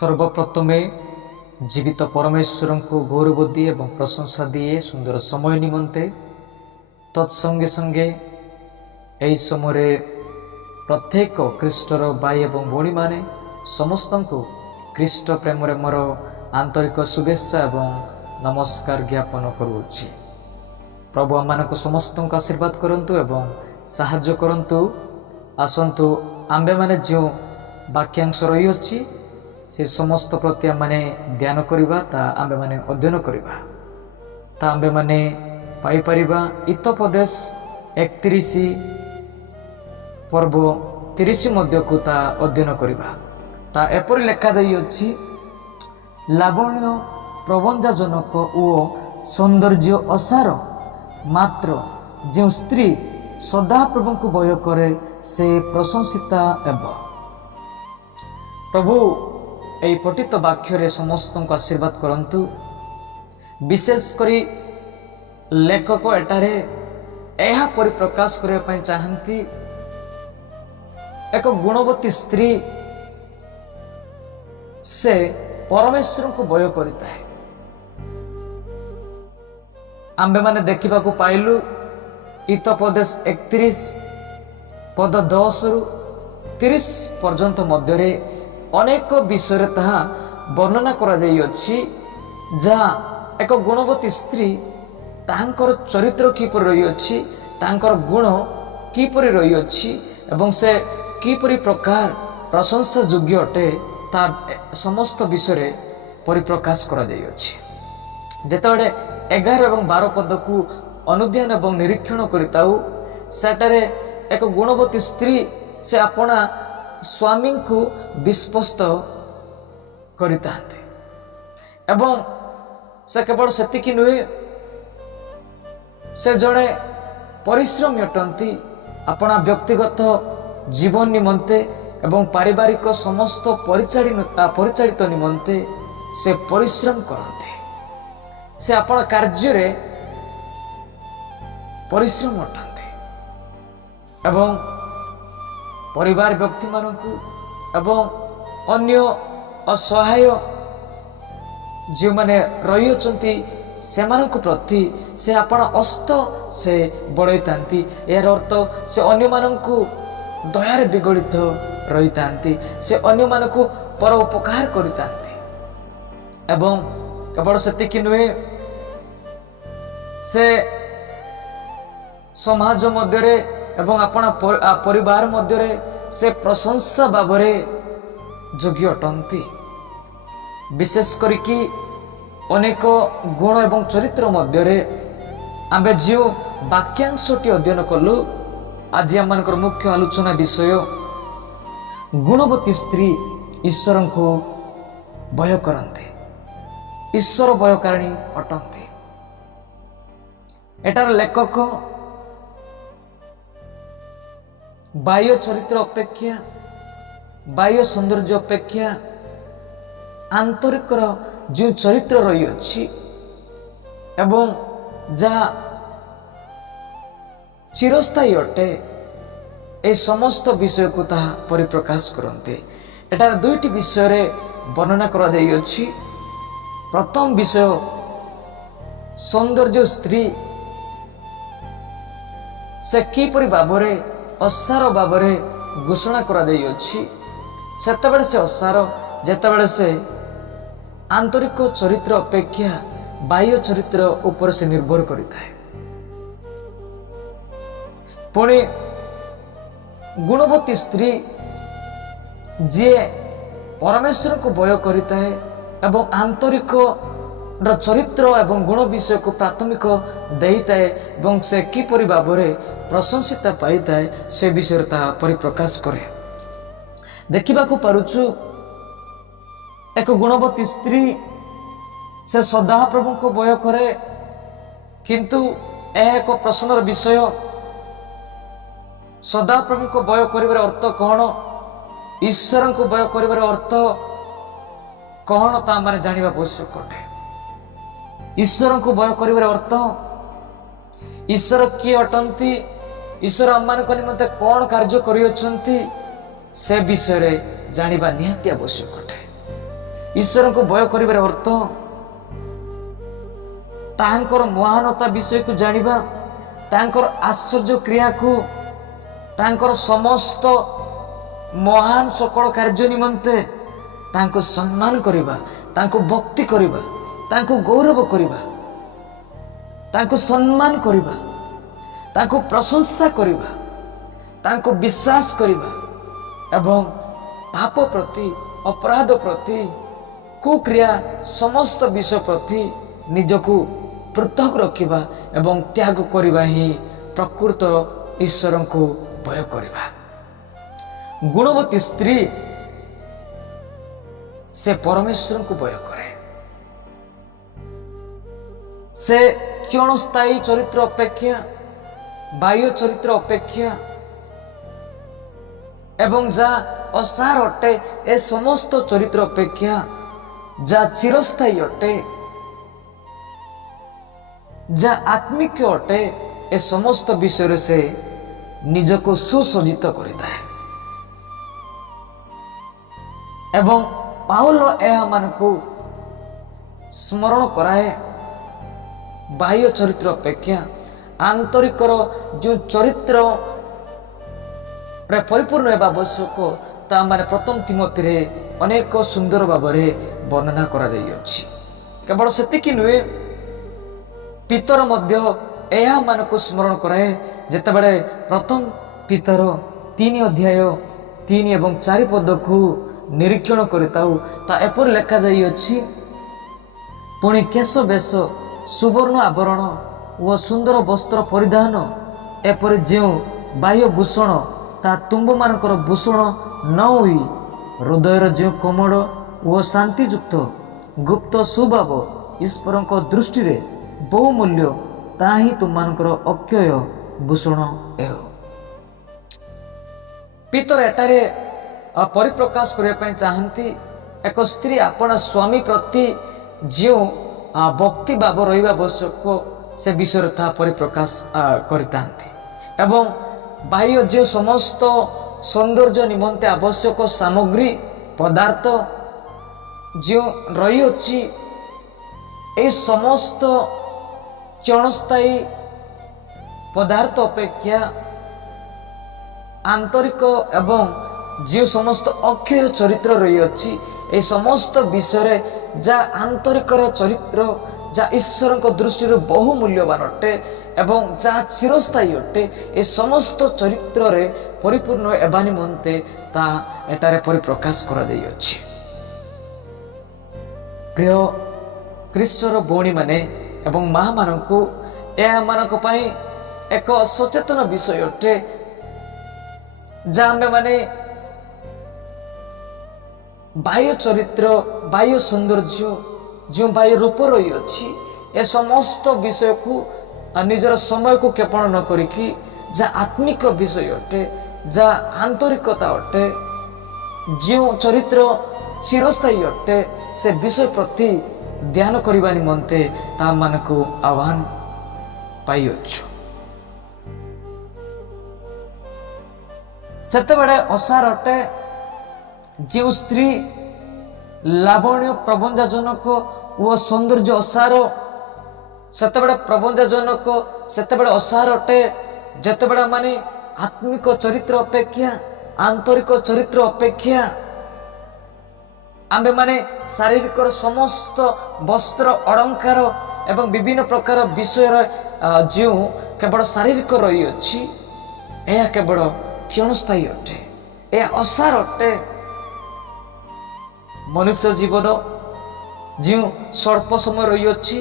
सर्वप्रथमे जीवित परमेश्वर को गौरव दिए और प्रशंसा दिए सुंदर समय निमंते तत्संगे संगे यही समय प्रत्येक ख्रीष्टर भाई और भौणी माने समस्त को ख्रीष्ट प्रेम मोर आंतरिक शुभेच्छा और नमस्कार ज्ञापन करुच्ची। प्रभु आम समस्त आशीर्वाद करंतु एवं साहाय्य करंतु। आसंतु आंबे माने जो वाक्यांश रही अच्छी से समस्त प्रति आमे ध्यान करवा आंबे माने अध्ययन करवा आंबे माने पाई परिबा। हितोपदेश 31 पर्व 30 मध्य को ता अध्ययन करवा। ता एपरि लेखा दई अच्छी लावण्य प्रबंधजनक ओ सौंदर्य असार मात्र जो स्त्री सदा प्रभु को भय करे से प्रशंसिता एब। प्रभु यही पठित वाक्य समस्त को आशीर्वाद करंतु। विशेष करी लेखक एटारे यह परिप्रकाश करने चाहती एक गुणवती स्त्री से परमेश्वर को भय करता है। आंबे माने देखा पाइलु हितोपदेश 31 पद 10 रु 30 पर्यंत मध्य अनेक विषय ताहा वर्णना करा जाई अछि जहाँ एक गुणवती स्त्री तांकर चरित्र किपर रही अछि, तांकर गुण किपर रही अछि एवं से किपरि प्रकार प्रशंसा योग्य अटे ता समस्त विषय परिप्रकाश करा जाई अछि। जेतबेले 11 एवं 12 पद को अनुध्यान एवं निरीक्षण करिताउ सेटारे एक गुणवती स्त्री से अपना स्वामी को विश्वस्त करता एवं से केवल सेतिकी नुहे से जड़े परिश्रमी अटंती अपना व्यक्तिगत जीवन निमंते एवं पारिवारिक समस्त परिचालित निमंते से परिश्रम करते। से अपना कार्य रे परिश्रम अटंती एवं परिवार व्यक्ति मानकु एवं अन्य असहाय जो माने रही अछंती सेमानक प्रति से अपना हस्त से बढ़ाई यार अर्थ से अन्य मानकु दयार विगलित रही तांती, से अन्य मानकु पर उपकार करितांती एवं केवल सेतिकी नुहे से समाज मध्य एवं अपना परिवार मध्य से प्रशंसा भावरे योग्य अटंती। विशेष करिकी अनेक गुण एवं चरित्र मध्य आमे जो वाक्यांशटी अध्ययन कलु आज आम मुख्य आलोचना विषय गुणवती स्त्री ईश्वर को भय करते, ईश्वर भयकारिणी अटंती। एटार लेखक बाह्य चरित्र अपेक्षा बाह्य सौंदर्य अपेक्षा आंतरिक जो चरित्र रही अछि एवं जहाँ चिरस्थायी अटे ए समस्त विषय को ताहा परिप्रकाश करते। एटार दुईटी विषय वर्णना करा जाई अछि। प्रथम विषय सौंदर्य स्त्री से किपरि भावरे असार भावरे घोषणा करा जाई अछि। सेतेबेले से असार जेतेबेले से आंतरिक चरित्र अपेक्षा बाह्य चरित्र ऊपर से निर्भर करिता है। पुणी गुणवती स्त्री जे परमेश्वर को भय करिता है एवं आंतरिक चरित्र एवं गुण विषय को प्राथमिक देता है एवं से किपरि भावरे प्रशंसिता पाइता है से विषय ता परिप्रकाश करे। देखा पारुछु एक गुणवती स्त्री से सदा प्रभु को भय करे, किंतु यह एक प्रश्नर विषय सदा प्रभु को भय करिवार अर्थ कौन, ईश्वर को भय करिवार अर्थ कौन ता माने जानिबा आवश्यक अटे। ईश्वर को भय करिवार अर्थ ईश्वर किए अटंती, ईश्वर आमମାନଙ୍କ निमंते कौन कार्य करियछंती से विषय रे जानिबा निहाती आवश्यक अटे। ईश्वर को भय कर अर्थ तांकर महानता विषय को जानिबा, तांकर आश्चर्य क्रिया को, तांकर समस्त महान सकल कार्य निमंते तांको सम्मान करिबा, तांको भक्ति करिबा, तांको गौरव करिबा, तांको सम्मान करिबा, तांको प्रशंसा करिबा, तांको विश्वास करिबा एवं पाप प्रति, अपराध प्रति, कुक्रिया समस्त विषय प्रति निजको पृथक रखिबा एवं त्याग करिबा ही प्रकृत ईश्वर को भय करिबा। गुणवती स्त्री से परमेश्वर को भय करे। से क्षणस्थायी चरित्र अपेक्षा, बाह्य चरित्र अपेक्षा एवं जा असार अटे ए समस्त चरित्र अपेक्षा जा चिरस्थायी अटे, जा आत्मिक अटे ए समस्त विषय से निजको सुसज्जित करिता है। एवं पाउल यह मानकु स्मरण कराए बाह्य चरित्र अपेक्षा आंतरिकर जो चरित्र परिपूर्ण होगा आवश्यक ता माने प्रथम तिमोथी रे अनेक सुंदर भाव वर्णना करा जाई अछि। केवल सेतिकी नुहे, पितर मध्य यह मानक स्मरण कराए जेतेबेले प्रथम पितर 3 अध्याय 3 एवं 4 पद को निरीक्षण करताऊ ता एपर लेखा जाई अछि, पुणी केश बेश, सुवर्ण आवरण व सुंदर वस्त्र परिधान एपर जो बाह्य भूषण ता तुम्ब मानकर भूषण न होई हृदयर जो कोमल व शांतियुक्त गुप्त स्वभाव ईश्वर दृष्टि रे बहुमूल्य ताही तुम मानकर अक्षय भूषण एहो। पितर एटारे परिप्रकाश करने चाहती एक स्त्री आपण स्वामी प्रति जो भक्ति भाव रही आवश्यक से विषय था परिप्रकाश करता एवं बाह्य जो समस्त सौंदर्य निमंते आवश्यक सामग्री पदार्थ जो रही अच्छी ए समस्त क्षणस्थायी पदार्थ अपेक्षा आंतरिक एवं जो समस्त अक्षय चरित्र रही अच्छी ए समस्त विषय जा आंतरिकर चरित्र जा ईश्वर दृष्टि बहुमूल्यवान अटे एवं जा चिरस्थायी अटे ए समस्त चरित्र रे परिपूर्ण एबा निमंते ता एटारे परिप्रकाश करा जाई अछि। प्रिय ख्रीष्टर भौणी माने एवं माँ मानकु या मानक पई एक सचेतन विषय अटे जा आमे माने बाह्य चरित्र, बाह्य सौंदर्य, जो बाह्य रूप रही अच्छी ए समस्त विषय को निजर समय को केपण न करिकी जा आत्मिक विषय अटे, जा आंतरिकता अटे, जो चरित्र चिरस्थायी अटे से विषय प्रति ध्यान करबा निमंते ता मानकु आह्वान पाई अच्छु। सेतेबेले असार अटे जो स्त्री लावण्य प्रबंधजनक व सौंदर्य असार सेतेबेले प्रबंधजनक सेतेबेले असार अटे जेतेबेले माने आत्मिक चरित्र अपेक्षा आंतरिक चरित्र अपेक्षा आमे माने शारीरिक समस्त वस्त्र अलंकार एवं विभिन्न प्रकार विषय जो केवल शारीरिक रही अच्छी यह केवल क्षणस्थायी अटे, यह असार अटे। मनुष्य जीवन जो स्वल्प समय रही अच्छी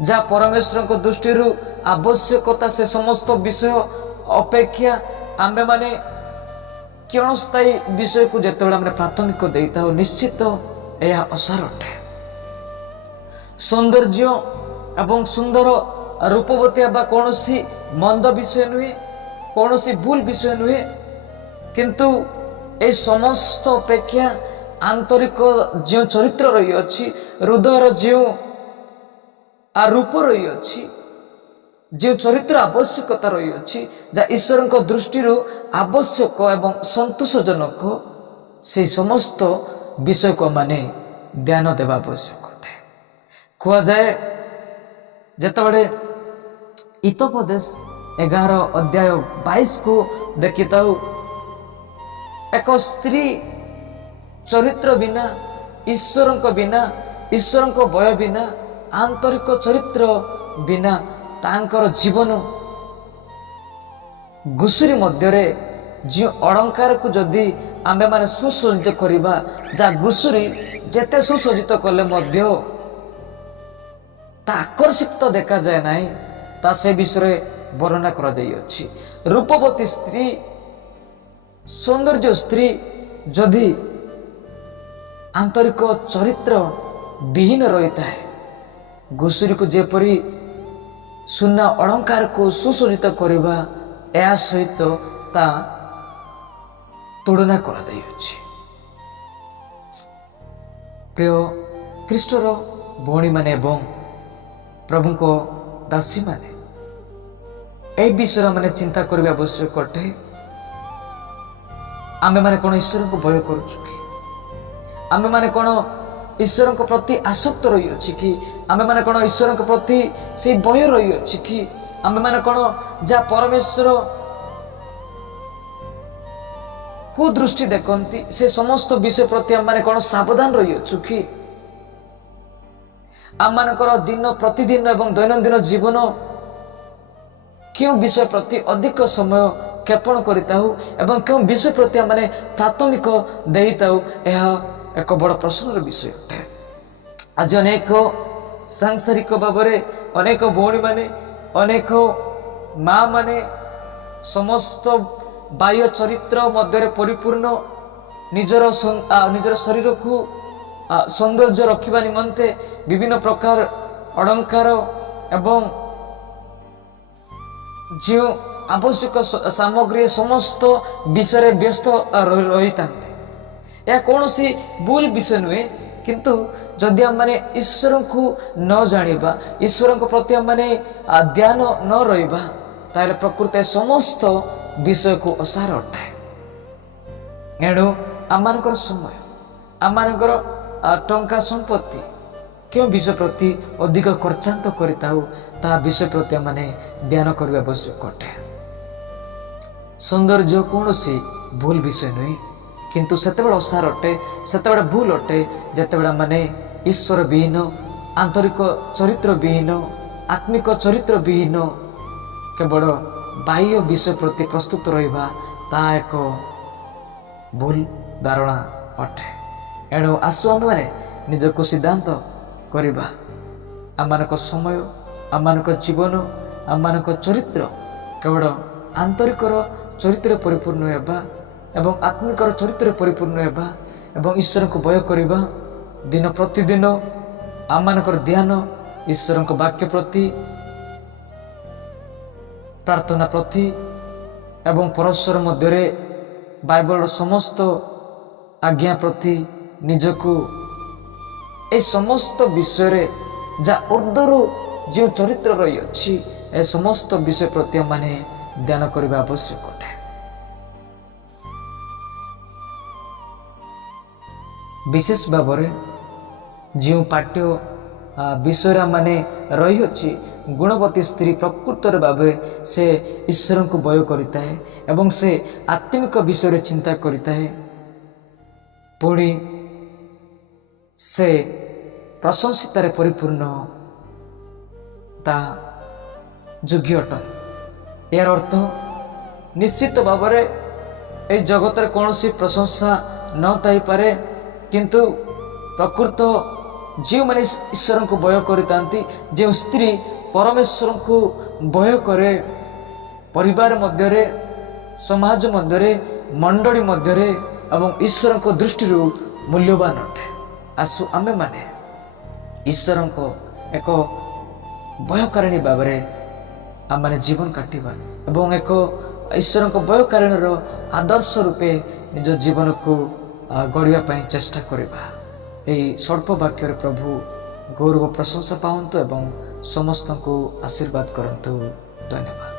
जा परमेश्वर को दृष्टि आवश्यकता से समस्त विषय अपेक्षा आमे माने क्षणस्थायी विषय को जितेबाला आम प्राथमिक देता निश्चित यह असार अटे। सौंदर्य एवं सुंदर रूपवती बा कौन सी मंद विषय नुहे, कौन सी भूल विषय नुहे, किंतु ए समस्त अपेक्षा आंतरिक जो चरित्र रही अच्छी हृदयर जो रूप रही अच्छी जो चरित्र आवश्यकता रही अच्छी जा ईश्वर दृष्टि आवश्यक एवं संतोषजनक से समस्त विषय को माने ध्यान देवा आवश्यक अटे। कुआजाए जेतेबेले हितोपदेश 11 अध्याय 22 को देखिता एक स्त्री चरित्र बिना ईश्वर को भय बिना आंतरिक चरित्र बिना तांकर जीवन घुसुरी मध्यरे जो अलंकार को जदि आमे माने सुसज्जित करिबा जा घुसुरी जेते सुसज्जित कले मध्य ता आकर्षित देखा जाए नहीं ता से विषय वर्णना करा जाई अछि। रूपवती स्त्री सौंदर्य स्त्री जदि आंतरिक चरित्र विहीन रही है घुसुरी को जेपरी सुना अलंकार को सुसज्जित करवा या सहित ता तुलना करा जाई अछि। प्रिय ख्रीष्टर भौणी माने एवं प्रभु को दासी माने ए विषय माने चिंता करबा आवश्यक अटे। आमे माने कोन ईश्वर को भय करूछु कि आमे माने कोन ईश्वर को प्रति आसक्त रही अछि कि आमे माने कोन ईश्वर को प्रति से भय रही अछि कि आमे माने कोन जा परमेश्वर को दृष्टि देखंती से समस्त विषय प्रति आमे माने कोन सावधान रही अछि कि आम मानकर दिन प्रतिदिन एवं दैनंदिन जीवन क्यों विषय प्रति अधिक समय क्षेपण करताऊ एवं क्यों विषय प्रति आम माने प्राथमिक देताऊ यह एक बड़ प्रश्नर विषय अटे। आज अनेक सांसारिक भावरे अनेक भौणी माने अनेक माँ माने समस्त बाह्य चरित्र मध्य परिपूर्ण निजर शरीर को सौंदर्य रखिबा निमंते विभिन्न प्रकार अलंकार एवं जो आवश्यक सामग्री समस्त विषय व्यस्त रही थांते। यह कौन सी भूल विषय नुहे किंतु जदि हम माने ईश्वर को न जानिबा ईश्वर को प्रति हम माने ध्यान न रहिबा ताले प्रकृति समस्त विषय को असार अटाए। एणु आमानकर समय आमानकर टंका संपत्ति क्यों विषय प्रति अधिक खर्चांत करताऊ ता विषय प्रति माने ध्यान करबा आवश्यक अटे। सौंदर्य कौन सी भूल विषय नुहे किंतु सेतेबेले असार अटे सेतेबेले भूल अटे जेतेबेले माने ईश्वर विहीन आंतरिक चरित्र विहीन आत्मिक चरित्र विहीन केवल बाह्य विषय प्रति प्रस्तुत रहिबा ता एक भूल धारणा अटे। एणु आसु आम मैंने निजक सिद्धांत करवा आम समय आम जीवन आम चरित्र केवल आंतरिक चरित्र परिपूर्ण होगा एवं आत्मिकर चरित्र परिपूर्ण होगा एवं ईश्वर को भय करवा दिन प्रतिदिन आम ध्यान ईश्वर को वाक्य प्रति प्रार्थना प्रति एवं परस्पर मध्य बाइबल समस्त आज्ञा प्रति निजको ए समस्त विषय जा ऊर्ध्वर जो चरित्र रही अच्छी ए समस्त विषय प्रति माने ध्यान करने आवश्यक अटे। विशेष भाव जो पाठ्य विषय माने रही अच्छी गुणवती स्त्री प्रकृत भाव से ईश्वर को भय करता है एवं से आत्मिक विषय चिंता करता है पुणी से प्रशंसितार परिपूर्ण ता योग्य अटन। यार अर्थ निश्चित भाव ए जगत कौन सी प्रशंसा न थाई पारे किंतु प्रकृत जो मैंने ईश्वर को भय करता जो स्त्री परमेश्वर को भय करे परिवार मध्य समाज मध्य मंडली मध्य एवं ईश्वर को दृष्टि मूल्यवान अटे। आसु आमे माने ईश्वर को एक भयकारिणी भाव आम मैंने जीवन काटिबा एवं एक ईश्वर को भयकारिणी आदर्श रूपे निज जीवन को गढ़ा चेष्टा करवा। यही स्वल्प वाक्य प्रभु गौरव प्रशंसा पावन्तु एवं समस्त को आशीर्वाद करंतु। धन्यवाद।